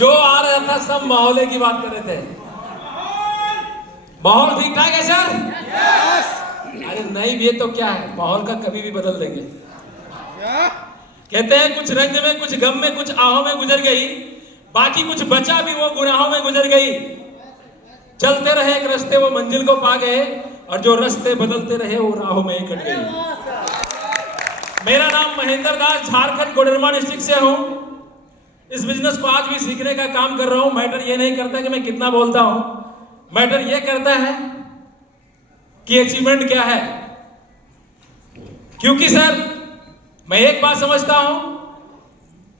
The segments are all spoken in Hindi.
जो आ रहा था सब माहौल की बात कर रहे थे। माहौल ठीक ठाक है सर? अरे नहीं भी, ये तो क्या है, माहौल का कभी भी बदल देंगे। कहते हैं कुछ रंग में, कुछ गम में, कुछ आहों में गुजर गई, बाकी कुछ बचा भी वो गुनाहों में गुजर गई। चलते रहे एक रास्ते वो मंजिल को पा गए, और जो रास्ते बदलते रहे वो राहों में ही कट गए। मेरा नाम महेंद्र दास, झारखंड कोडरमा डिस्ट्रिक्ट से हूं। इस बिजनेस को आज भी सीखने का काम कर रहा हूं। मैटर ये नहीं करता कि मैं कितना बोलता हूं, मैटर ये करता है कि अचीवमेंट क्या है। क्योंकि सर मैं एक बात समझता हूं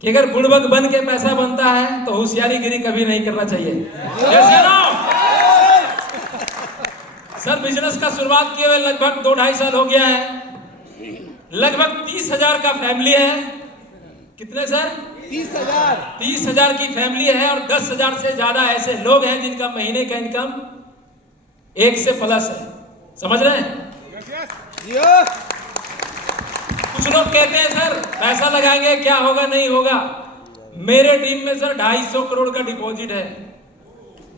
कि अगर बुड़बक बन के पैसा बनता है तो होशियारी गिरी कभी नहीं करना चाहिए। जैसे ना सर, बिजनेस का शुरुआत किए हुए लगभग 2-2.5 साल हो गया है। लगभग 30,000 का फैमिली है। कितने सर? 30,000 की फैमिली है, और 10,000 से ज्यादा ऐसे लोग हैं जिनका महीने का इनकम 1 से प्लस है। समझ रहे हैं? कुछ लोग कहते हैं सर पैसा लगाएंगे क्या होगा, नहीं होगा। मेरे टीम में सर 250 करोड़ का डिपॉजिट है,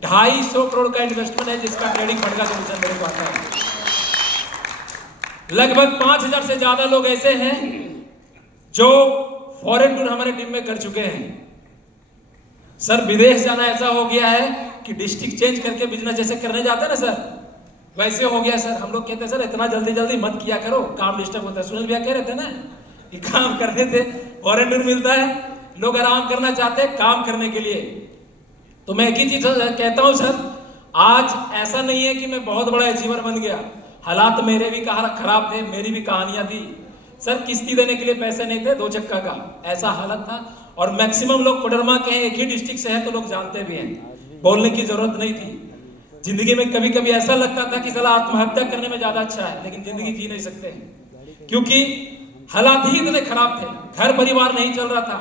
250 करोड़ का इन्वेस्टमेंट है, जिसका ट्रेडिंग फंड का कमीशन मेरे को आता है। लगभग 5,000 से ज्यादा लोग ऐसे हैं जो फॉरेन टूर हमारे टीम में कर चुके हैं। सर विदेश जाना ऐसा हो गया है कि डिस्ट्रिक्ट चेंज करके बिजनेस जैसे करने जाते हैं ना सर, वैसे हो गया सर। हम लोग कहते हैं सर इतना जल्दी जल्दी मत किया करो, काम डिस्टर्ब होता है। सुनील भैया कह रहे थे ना कि काम करने से फॉरेन टूर मिलता है, लोग आराम करना चाहते हैं काम करने के लिए। तो मैं एक ही चीज कहता हूं सर, आज ऐसा नहीं है कि मैं बहुत बड़ा अचीवर बन गया। हालात मेरे भी खराब थे, मेरी भी कहानियां थी सर। किस्ती देने के लिए पैसे नहीं थे, 2 चक्का का ऐसा हालत था। और मैक्सिमम लोग कोडरमा के हैं, एक ही डिस्ट्रिक्ट से हैं, तो लोग जानते भी हैं, बोलने की जरूरत नहीं थी। जिंदगी में कभी कभी ऐसा लगता था कि साला आत्महत्या करने में ज्यादा अच्छा है, लेकिन जिंदगी जी नहीं सकते हैं क्योंकि हालात ही इतने खराब थे। घर परिवार नहीं चल रहा था,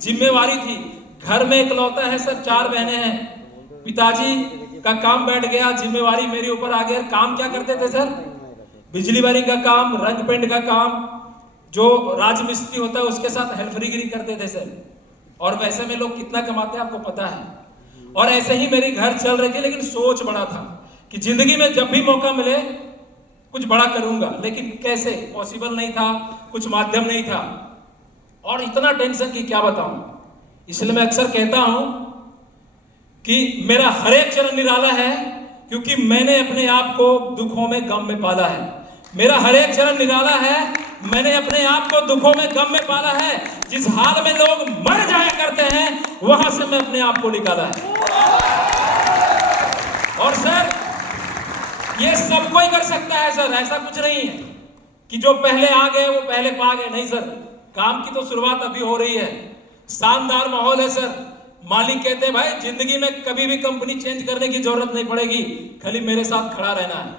जिम्मेवारी थी। घर में इकलौता है सर, 4 बहनें हैं। पिताजी का काम बैठ गया, जिम्मेवारी मेरे ऊपर आ गया। काम क्या करते थे सर? बिजली वायरिंग का काम, रंग पेंट का काम, जो राजमिस्त्री होता है उसके साथ हेल्परीगिरी करते थे सर। और वैसे में लोग कितना कमाते हैं आपको पता है। और ऐसे ही मेरी घर चल रही थी, लेकिन सोच बड़ा था कि जिंदगी में जब भी मौका मिले कुछ बड़ा करूंगा, लेकिन कैसे, पॉसिबल नहीं था, कुछ माध्यम नहीं था, और इतना टेंशन कि क्या बताऊं। इसलिए मैं अक्सर कहता हूं कि मेरा हर एक चरण निराला है, क्योंकि मैंने अपने आप को दुखों में गम में पाला है। मेरा हर एक चरण निराला है, मैंने अपने आप को दुखों में गम में पाला है। जिस हाल में लोग मर जाया करते हैं वहां से मैं अपने आप को निकाला है। और सर ये सब कोई कर सकता है सर, ऐसा कुछ नहीं है कि जो पहले आ गए वो पहले पा गए। नहीं सर, काम की तो शुरुआत अभी हो रही है। शानदार माहौल है सर। मालिक कहते हैं भाई जिंदगी में कभी भी कंपनी चेंज करने की जरूरत नहीं पड़ेगी, खाली मेरे साथ खड़ा रहना है।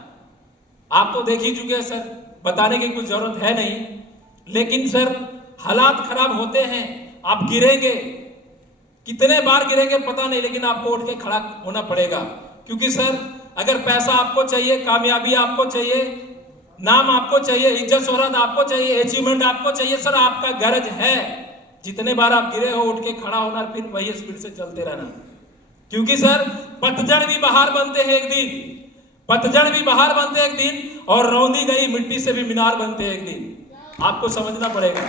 आप तो देख ही चुके हैं सर, बताने की कुछ जरूरत है नहीं। लेकिन सर हालात खराब होते हैं, आप गिरेंगे, कितने बार गिरेंगे पता नहीं, लेकिन आपको उठ के खड़ा होना पड़ेगा। क्योंकि सर अगर पैसा आपको चाहिए, कामयाबी आपको चाहिए, नाम आपको चाहिए, इज्जत शोहरत आपको चाहिए, अचीवमेंट आपको चाहिए, सर आपका गरज है जितने बार आप गिरे हो उठ के खड़ा होना, फिर वही स्पीड से चलते रहना। क्योंकि सर पतझड़ भी बाहर बनते हैं एक दिन, पतझड़ भी बाहर बनते हैं एक दिन, और रौंदी गई मिट्टी से भी मीनार बनते हैं एक दिन। आपको समझना पड़ेगा,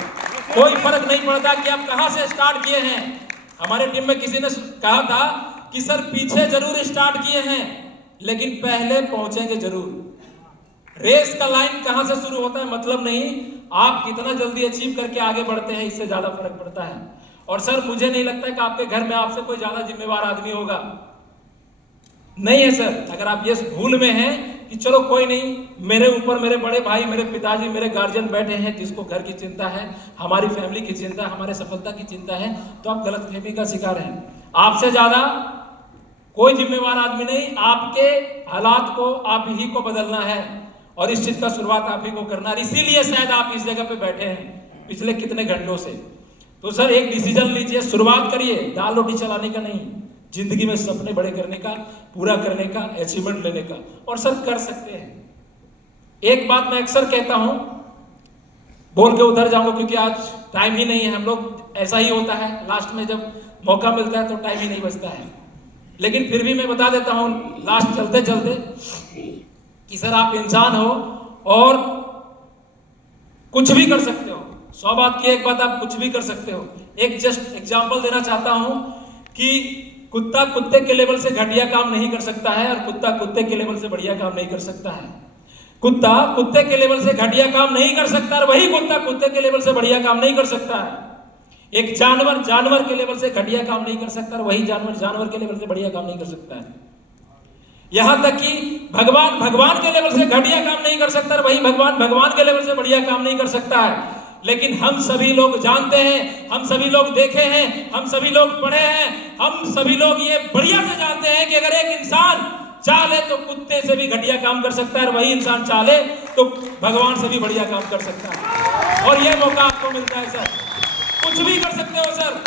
कोई फर्क नहीं पड़ता कि आप कहां से स्टार्ट किए हैं। हमारे टीम में किसी ने कहा था कि सर पीछे जरूर स्टार्ट किए हैं, लेकिन पहले पहुंचेंगे जरूर। रेस का लाइन कहां से शुरू होता है मतलब नहीं, आप कितना जल्दी अचीव करके आगे बढ़ते हैं इससे ज्यादा फर्क पड़ता है। और सर मुझे नहीं लगता कि आपके घर में आपसे कोई ज्यादा जिम्मेवार आदमी होगा, नहीं है सर। अगर आप ये भूल में हैं कि चलो कोई नहीं, मेरे ऊपर मेरे बड़े भाई, मेरे पिताजी, मेरे गार्जियन बैठे हैं जिसको घर की चिंता है, हमारी फैमिली की चिंता, हमारे सफलता की चिंता है, तो आप गलतफहमी का शिकार हैं। आपसे ज्यादा कोई जिम्मेवार आदमी नहीं, आपके हालात को आप ही को बदलना है, और इस चीज का शुरुआत आप ही को करना है। इसीलिए शायद आप इस जगह पे बैठे हैं पिछले कितने घंटों से। तो सर एक डिसीजन लीजिए, शुरुआत करिए, दाल रोटी चलाने का नहीं, जिंदगी में सपने बड़े करने का, पूरा करने का, अचीवमेंट लेने का। और सर कर सकते हैं। एक बात मैं अक्सर कहता हूं, बोल के उधर जाऊंगा क्योंकि आज टाइम ही नहीं है। हम लोग ऐसा ही होता है, लास्ट में जब मौका मिलता है तो टाइम ही नहीं बचता है। लेकिन फिर भी मैं बता देता हूं लास्ट चलते चलते कि सर आप इंसान हो और कुछ भी कर सकते हो। 100 बात की एक बात, आप कुछ भी कर सकते हो। एक जस्ट एग्जांपल देना चाहता हूं कि कुत्ता कुत्ते के लेवल से घटिया काम नहीं कर सकता है और कुत्ता कुत्ते के लेवल से बढ़िया काम नहीं कर सकता है। कुत्ता कुत्ते के लेवल से घटिया काम नहीं कर सकता और वही कुत्ता कुत्ते के लेवल से बढ़िया काम नहीं कर सकता है। एक जानवर जानवर के लेवल से घटिया काम नहीं कर सकता और वही जानवर जानवर के लेवल से बढ़िया काम नहीं कर सकता है। यहां तक कि भगवान भगवान के लेवल से घटिया काम नहीं कर सकता और वही भगवान भगवान के लेवल से बढ़िया काम नहीं कर सकता है। लेकिन हम सभी लोग जानते हैं, हम सभी लोग देखे हैं, हम सभी लोग पढ़े हैं, हम सभी लोग ये बढ़िया से जानते हैं कि अगर एक इंसान चाहे तो कुत्ते से भी घटिया काम कर सकता है और वही इंसान चाहे तो भगवान से भी बढ़िया काम कर सकता है। और यह मौका आपको मिलता है सर, कुछ भी कर सकते हो सर,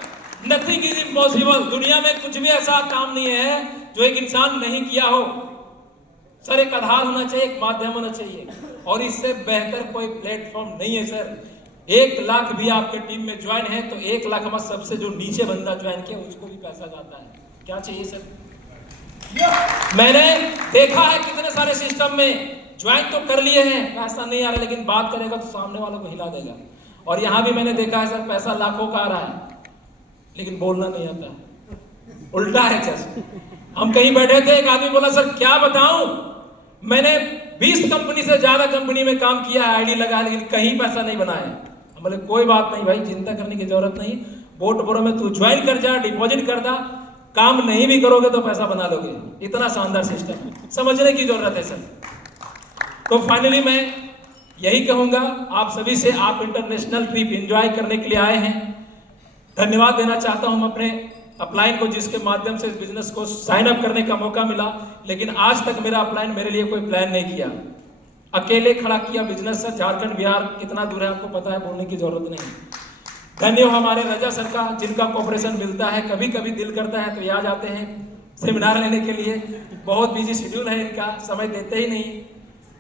नथिंग इज इम्पॉसिबल। दुनिया में कुछ भी ऐसा काम नहीं है जो एक इंसान नहीं किया हो। सर एक आधार होना चाहिए, एक माध्यम होना चाहिए और इससे बेहतर कोई प्लेटफॉर्म नहीं है सर। 1 लाख भी आपके टीम में ज्वाइन है तो 1 लाख हमारा सबसे जो नीचे बंदा ज्वाइन किया उसको भी पैसा जाता है। क्या चाहिए सर? मैंने देखा है कितने सारे सिस्टम में ज्वाइन तो कर लिए हैं, पैसा नहीं आ रहा, लेकिन बात करेगा तो सामने वालों को हिला देगा। और यहां भी मैंने देखा है सर पैसा लाखों का आ रहा है लेकिन बोलना नहीं आता है, उल्टा है सर। हम कहीं बैठे थे, एक आदमी बोला सर क्या बताऊं, मैंने 20 कंपनी से ज्यादा कंपनी में काम किया है, आईडी लगा, लेकिन कहीं पैसा नहीं बनाया। हम बोले कोई बात नहीं भाई, चिंता करने की जरूरत नहीं, बोट बोरो में तू ज्वाइन कर जा, डिपॉजिट कर दा, काम नहीं भी करोगे तो पैसा बना लोगे। इतना शानदार सिस्टम है, समझने की जरूरत है सर। तो फाइनली मैं यही कहूंगा आप सभी से, आप इंटरनेशनल ट्रिप एंजॉय करने के लिए आए हैं, धन्यवाद देना चाहता हूं अपने अपलाइन को जिसके माध्यम से इस बिजनेस को साइन अप करने का मौका मिला। लेकिन आज तक मेरा अपलाइन मेरे लिए कोई प्लान नहीं किया, अकेले खड़ा किया बिजनेस सर। झारखंड बिहार कितना दूर है आपको पता है, बोलने की जरूरत नहीं। धन्य हो हमारे रजा सर का, जिनका कोऑपरेशन मिलता है, कभी कभी दिल करता है तो ये आ जाते हैं सेमिनार लेने के लिए। बहुत बिजी शेड्यूल है इनका, समय देते ही नहीं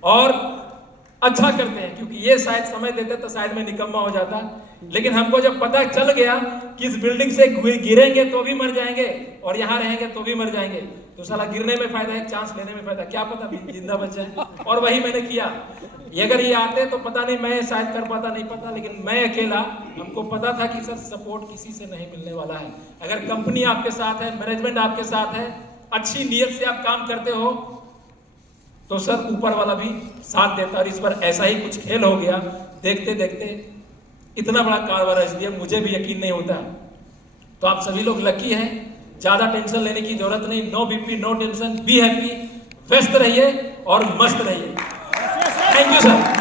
और अच्छा करते हैं, क्योंकि ये शायद समय देते तो शायद मैं निकम्मा हो जाता। लेकिन हमको जब पता चल गया कि इस बिल्डिंग से गिरेंगे तो भी मर जाएंगे और यहाँ रहेंगे तो भी मर जाएंगे, तो साला गिरने में फायदा है, चांस लेने में फायदा, क्या पता जिंदा बच जाए। और वही मैंने किया। ये अगर ये आते तो पता नहीं मैं शायद कर पाता, नहीं पता, लेकिन मैं अकेला, हमको पता था कि सर सपोर्ट किसी से नहीं मिलने वाला है। अगर कंपनी आपके साथ है, मैनेजमेंट आपके साथ है, अच्छी नीयत से आप काम करते हो तो सर ऊपर वाला भी साथ देता। और इस बार ऐसा ही कुछ खेल हो गया, देखते देखते इतना बड़ा कारोबार SDM मुझे भी यकीन नहीं होता। तो आप सभी लोग लकी हैं, ज्यादा टेंशन लेने की जरूरत नहीं, no BP no tension, be happy, व्यस्त रहिए और मस्त रहिए। Thank you sir.